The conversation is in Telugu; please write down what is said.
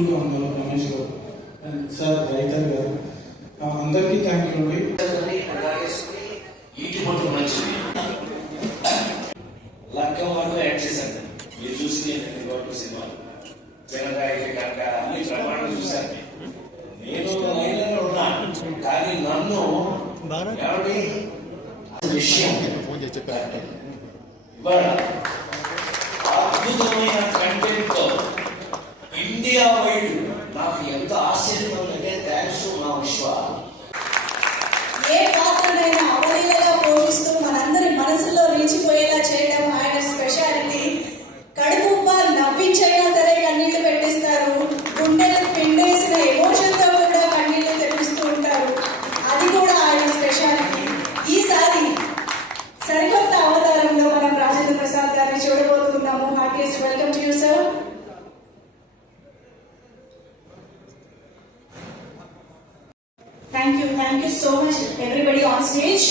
రమేష్ గారు అండ్ సార్ రైతర్ గారు అందరికీ థ్యాంక్ యూ అండి. లక్కం వరకు యాడ్ చేశాను. మీరు చూసి సినిమా జనరాయికి కనుక అన్ని ప్రమాణం చూశాను. నేను లైన్లో ఉన్నా కానీ నన్ను ఎవరి విషయం ఇవాళ అద్భుతమైన కంటెంట్ తో ఇండియా వైడ్ నాకు ఎంత ఆశ్చర్యం ఉందంటే థ్యాంక్స్ టు మా విశ్వ. ఏ పాత్రనైనా అవలీలగా పోషిస్తూ మనందరి మనసులో నిలిచిపోయేలా చేయడం ఆయన స్పెషాలిటీ. కడుపుబ్బా నవ్వించైనా సరే కన్నీళ్లు పెట్టిస్తారు, గుండెలు పిండేసిన ఎమోషన్తో కూడా కన్నీళ్లు తెప్పిస్తూ ఉంటారు. అది కూడా ఆయన స్పెషాలిటీ. ఈసారి సరికొత్త అవతారంలో మనం రాజేంద్ర ప్రసాద్ గారిని చూడబోతున్నాము. Heartiest welcome to you sir. Thank you so much everybody on stage.